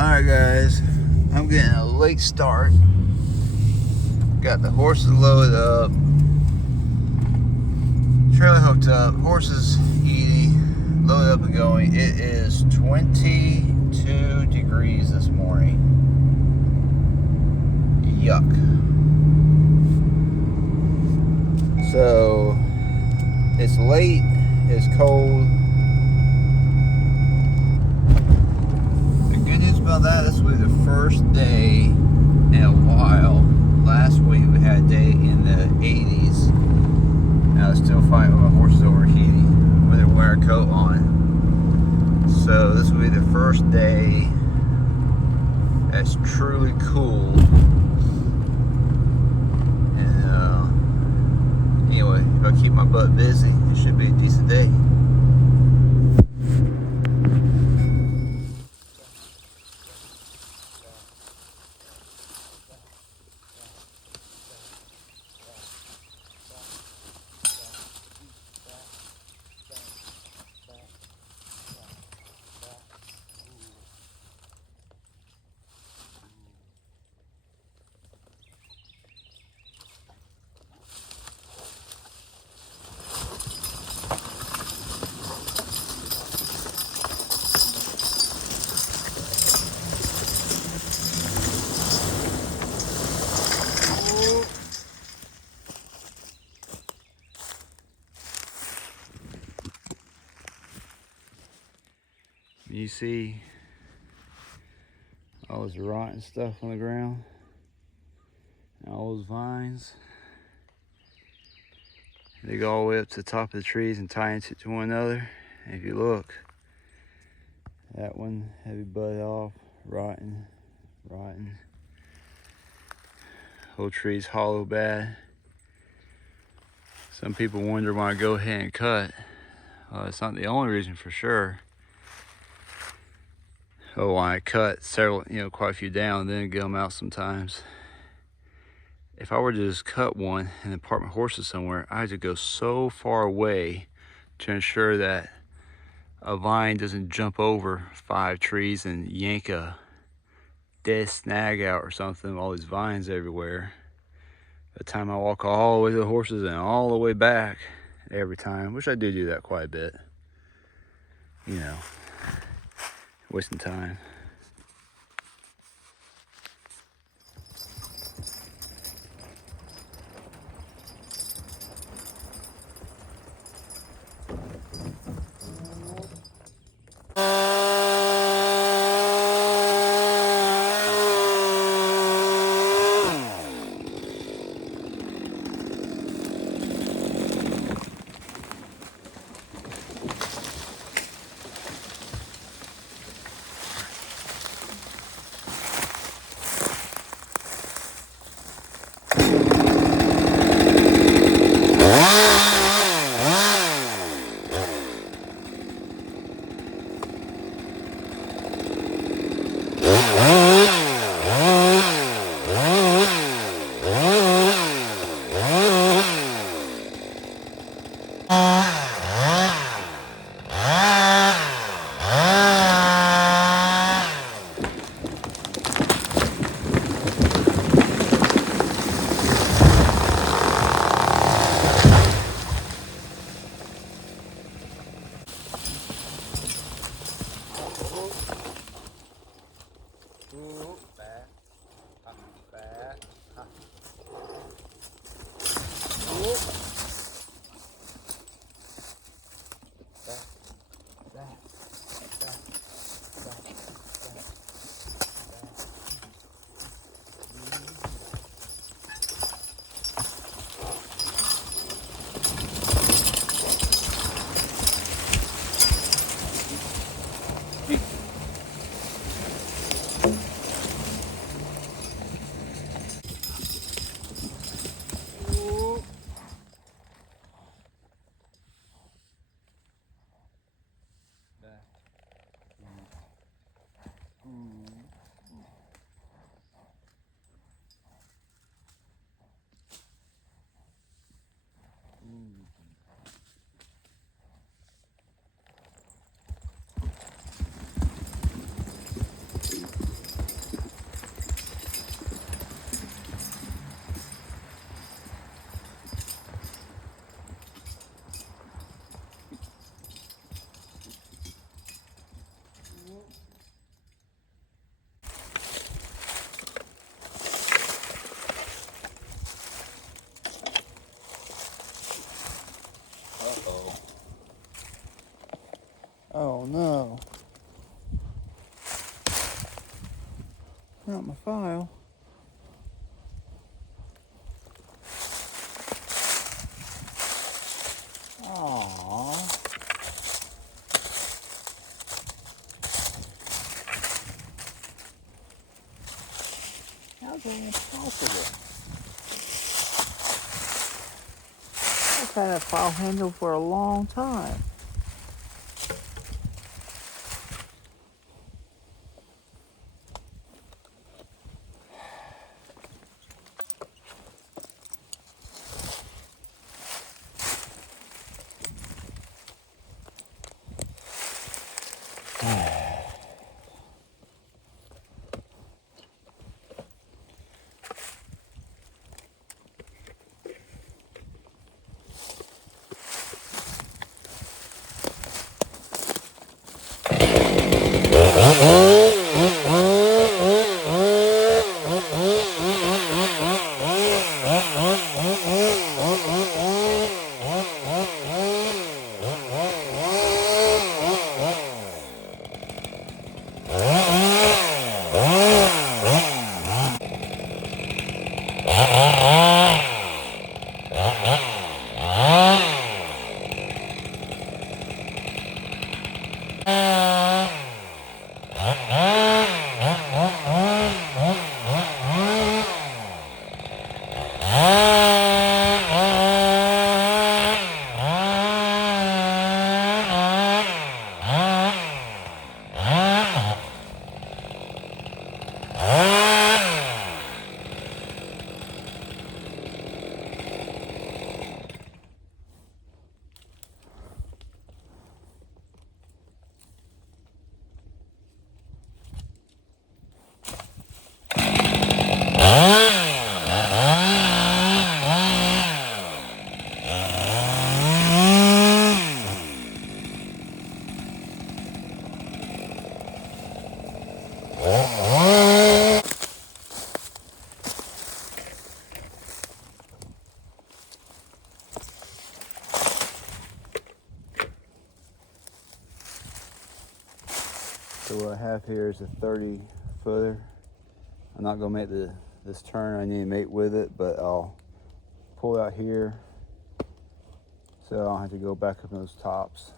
Alright guys, I'm getting a late start. Got the horses loaded up, trailer hooked up, horses eating, loaded up and going. It is 22 degrees this morning. Yuck. So, it's late, it's cold. Good news about that, this will be the first day in a while. Last week we had a day in the 80s. And I was still fighting with my horses overheating with their winter coat on. So this will be the first day that's truly cool. And anyway, if I keep my butt busy, it should be a decent day. You see all this rotten stuff on the ground, and all those vines. They go all the way up to the top of the trees and tie into one another. And if you look, that one heavy bud off, rotten. Whole tree's hollow bad. Some people wonder why I go ahead and cut. Well, it's not the only reason for sure. Oh, I cut several, quite a few down, then get them out sometimes. If I were to just cut one and then park my horses somewhere, I had to go so far away to ensure that a vine doesn't jump over 5 trees and yank a dead snag out or something. All these vines everywhere. By the time I walk all the way to the horses and all the way back every time, which I do that quite a bit, wasting time. not my file. Aww. How's that impossible? I've had a file handle for a long time. So what I have here is a 30 footer. I'm not gonna make this turn I need to make with it, but I'll pull out here so I don't have to go back up those tops.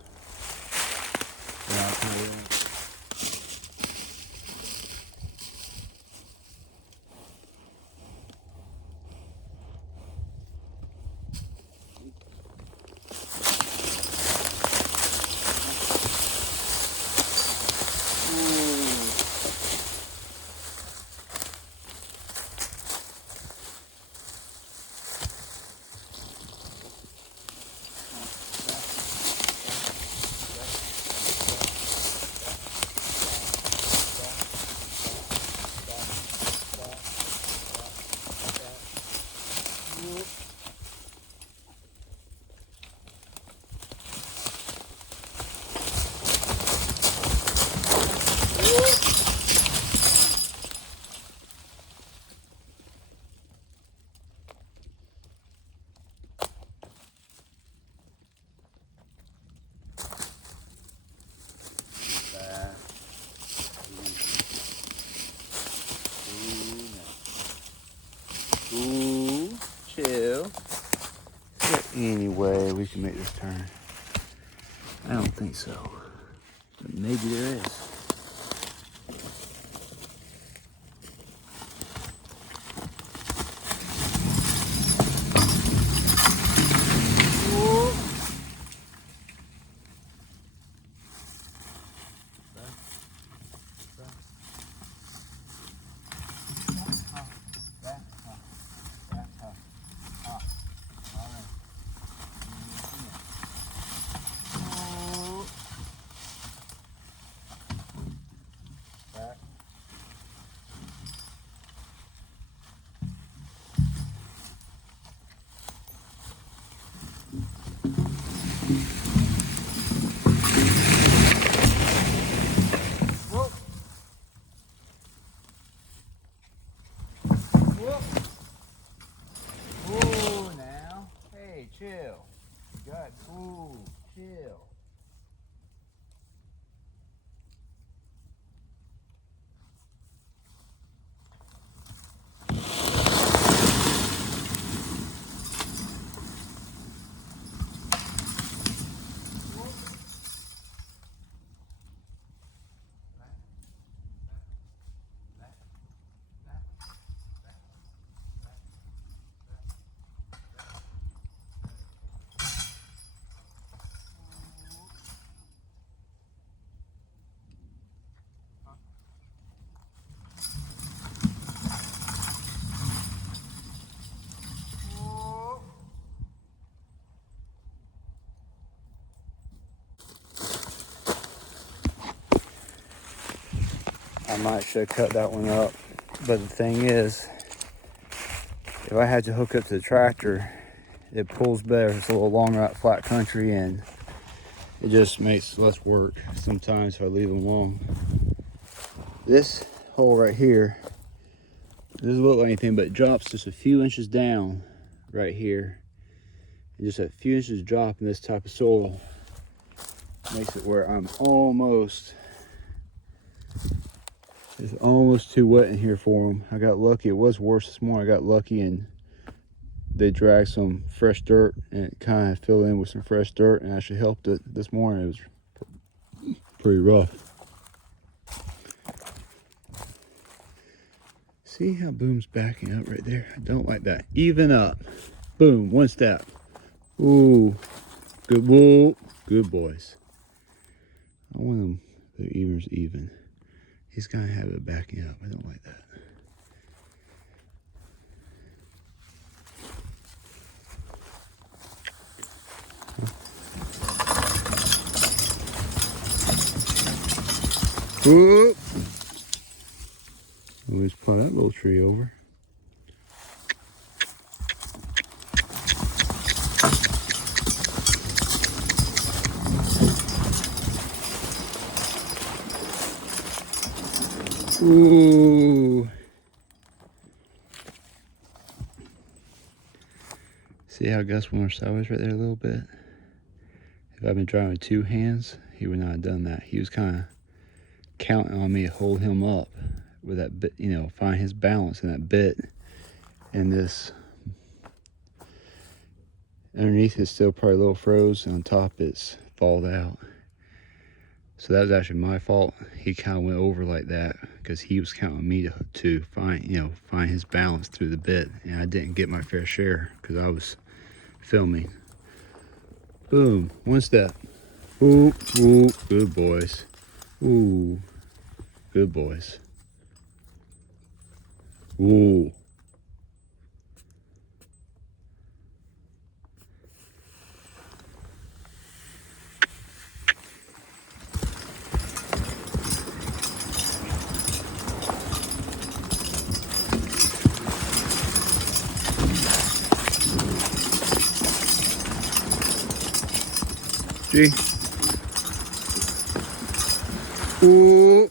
Ooh, chill. Is there any way we can make this turn? I don't think so. But maybe there is. I might should cut that one up. But the thing is, if I had to hook up to the tractor, it pulls better. It's a little longer out flat country, and it just makes less work sometimes if I leave them alone. This hole right here doesn't look like anything, but it drops just a few inches down right here. And just a few inches drop in this type of soil makes it where I'm almost, it's almost too wet in here for them. I got lucky. It was worse this morning. I got lucky and they dragged some fresh dirt and it kind of filled in with some fresh dirt and actually helped it. This morning it was pretty rough. See how Boom's backing up right there? I don't like that. Even up. Boom, one step. Ooh, good. Whoa, good boys. I want them, the even's even. He's gonna have it backing up. I don't like that. Whoop. We'll just plant that little tree over. Ooh. See how Gus went sideways right there a little bit? If I'd been driving with two hands, he would not have done that. He was kind of counting on me to hold him up with that bit, you know, find his balance in that bit. And this underneath is still probably a little froze, and on top it's thawed out. So that was actually my fault. He kind of went over like that because he was counting on me to find, you know, find his balance through the bit, and I didn't get my fair share because I was filming. Boom, one step. Ooh, ooh, good boys. Ooh, good boys. Ooh. Gee. Ooh.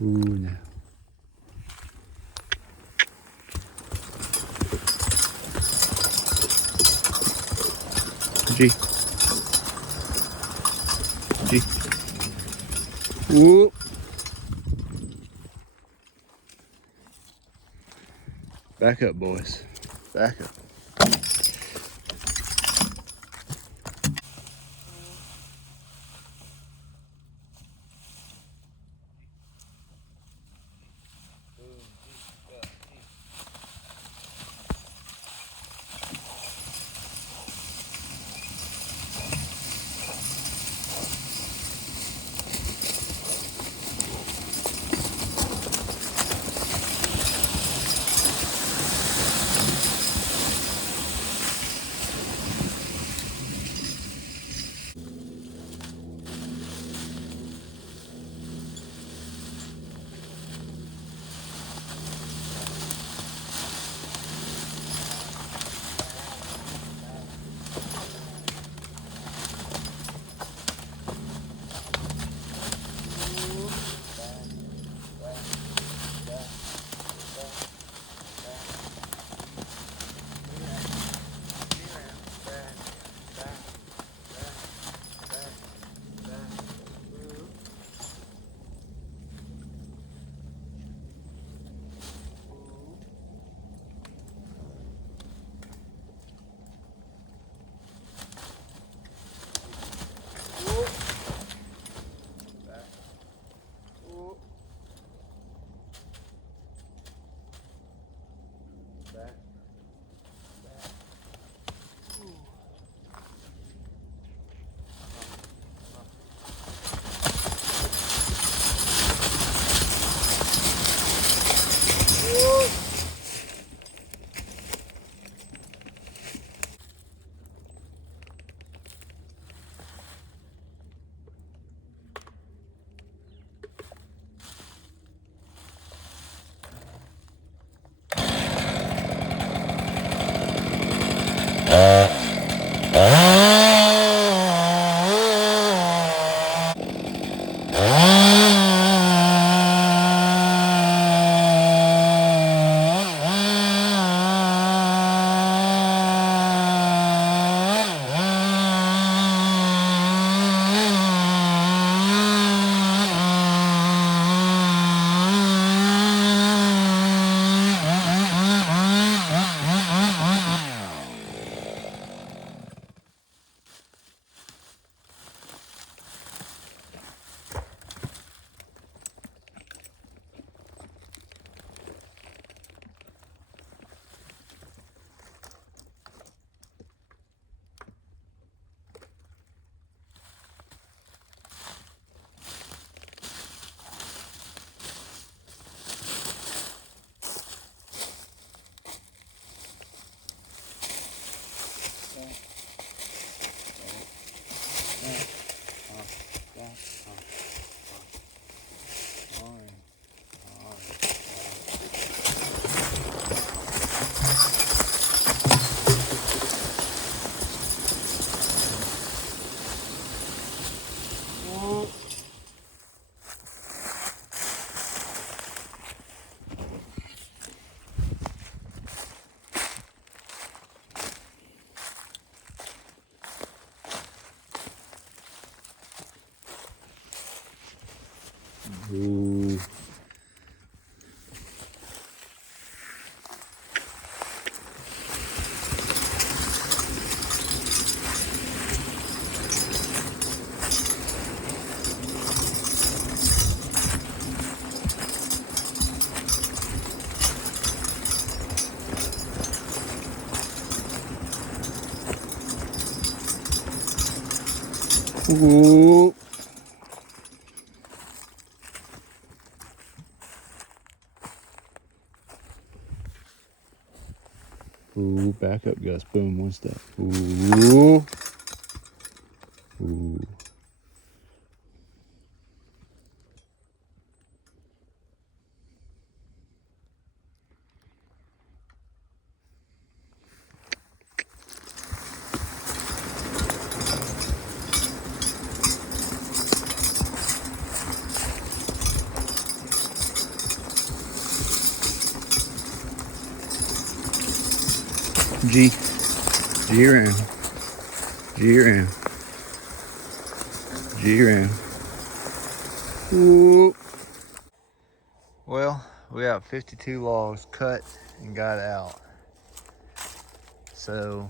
Ooh, now. Gee. Gee. Ooh. Back up, boys. Back up. Ooh. Ooh. Ooh, back up, Gus. Boom, one step. Ooh. Ooh. G. G around. G around. G around. Ooh. Well, we got 52 logs cut and got out. So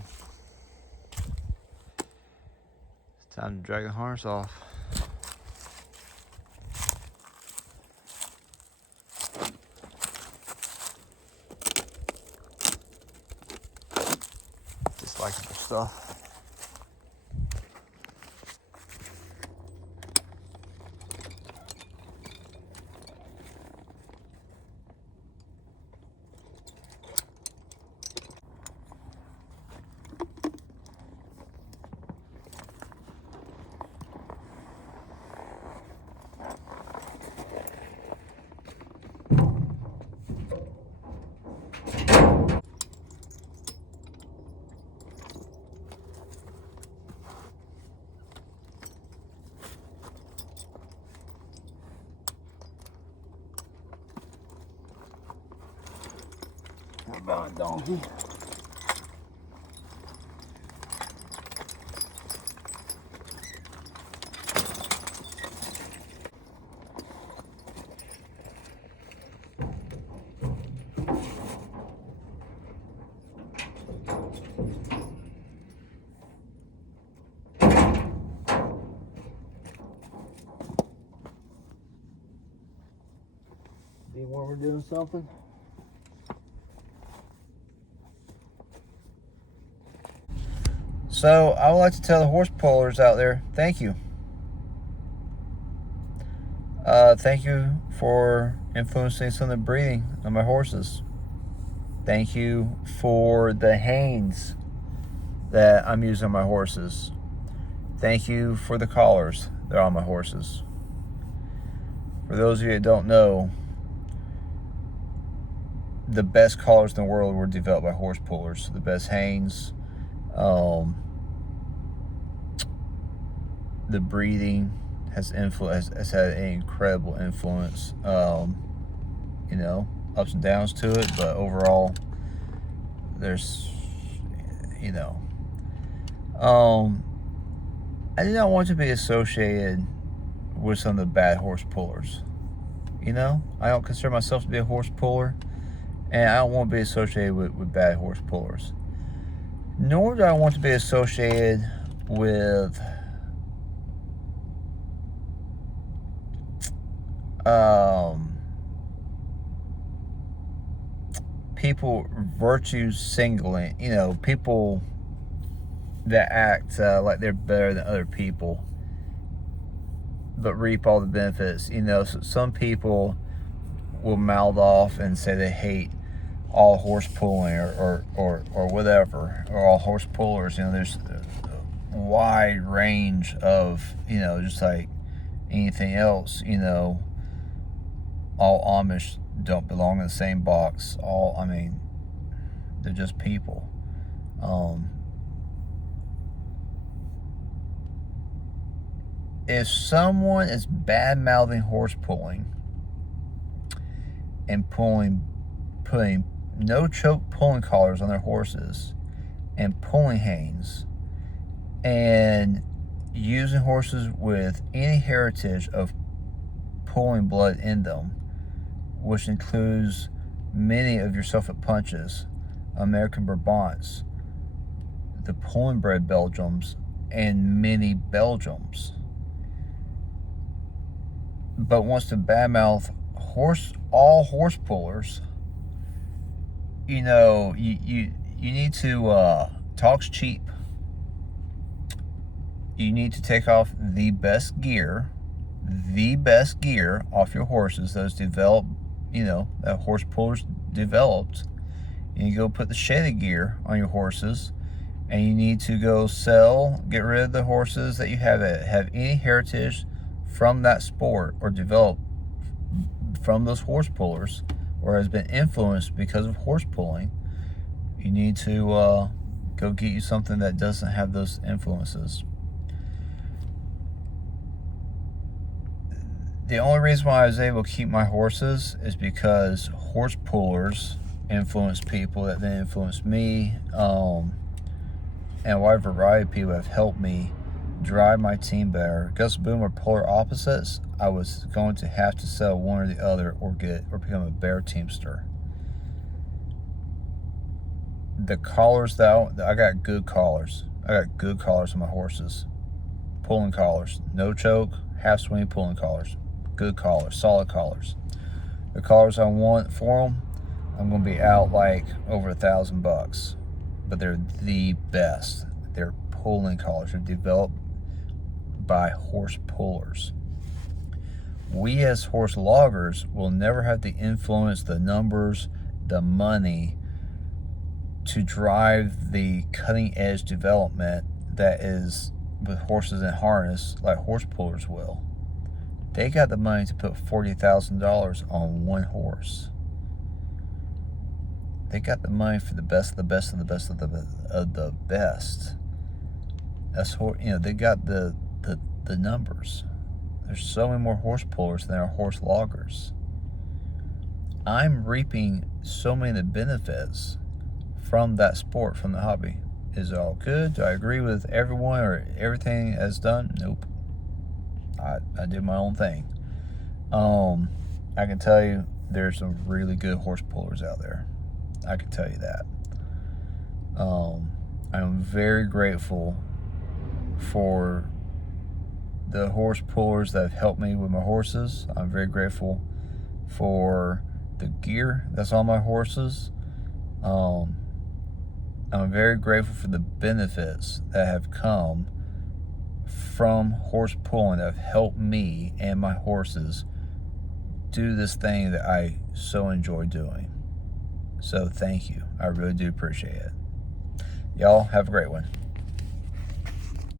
it's time to drag the harness off. Just like the stuff. How about a donkey? See when we're doing something? So I would like to tell the horse pullers out there, thank you. Thank you for influencing some of the breeding of my horses. Thank you for the hanes that I'm using on my horses. Thank you for the collars that are on my horses. For those of you that don't know, the best collars in the world were developed by horse pullers. The best hanes. the breeding has had an incredible influence. You know, ups and downs to it, but overall, there's, you know, I do not want to be associated with some of the bad horse pullers. You know, I don't consider myself to be a horse puller, and I don't want to be associated with bad horse pullers. Nor do I want to be associated with people virtue singling, you know, people that act like they're better than other people but reap all the benefits. You know, so some people will mouth off and say they hate all horse pulling or whatever, or all horse pullers. You know, there's a wide range of, you know, just like anything else, you know, all Amish don't belong in the same box. I mean, they're just people. If someone is bad-mouthing horse pulling and putting no-choke pulling collars on their horses and pulling hanes and using horses with any heritage of pulling blood in them, which includes many of your Suffolk Punches, American Brabants, the pulling bred Belgiums, and many Belgiums, but wants to badmouth all horse pullers, you know, you need to talk's cheap. You need to take off the best gear off your horses, those developed, you know, that horse pullers developed. And you go put the shaded gear on your horses, and you need to go get rid of the horses that you have that have any heritage from that sport or developed from those horse pullers or has been influenced because of horse pulling. You need to go get you something that doesn't have those influences. The only reason why I was able to keep my horses is because horse pullers influence people that then influence me, and a wide variety of people have helped me drive my team better. Gus and Boom are polar opposites. I was going to have to sell one or the other or become a bear teamster. The collars, though, I got good collars. I got good collars on my horses. Pulling collars, no choke, half swing pulling collars. Good collars, solid collars. The collars I want for them, I'm going to be out like over $1,000, but they're the best. They're pulling collars. They're developed by horse pullers. We as horse loggers will never have the influence, the numbers, the money to drive the cutting edge development that is with horses in harness like horse pullers will. They got the money to put $40,000 on one horse. They got the money for the best of the best of the best of the best. That's, you know, they got the numbers. There's so many more horse pullers than there are horse loggers. I'm reaping so many of the benefits from that sport, from the hobby. Is it all good? Do I agree with everyone or everything that's done? Nope. I do my own thing. I can tell you there's some really good horse pullers out there. I can tell you that. I'm very grateful for the horse pullers that have helped me with my horses. I'm very grateful for the gear that's on my horses. I'm very grateful for the benefits that have come from horse pulling that have helped me and my horses do this thing that I so enjoy doing. So thank you. I really do appreciate it. Y'all have a great one.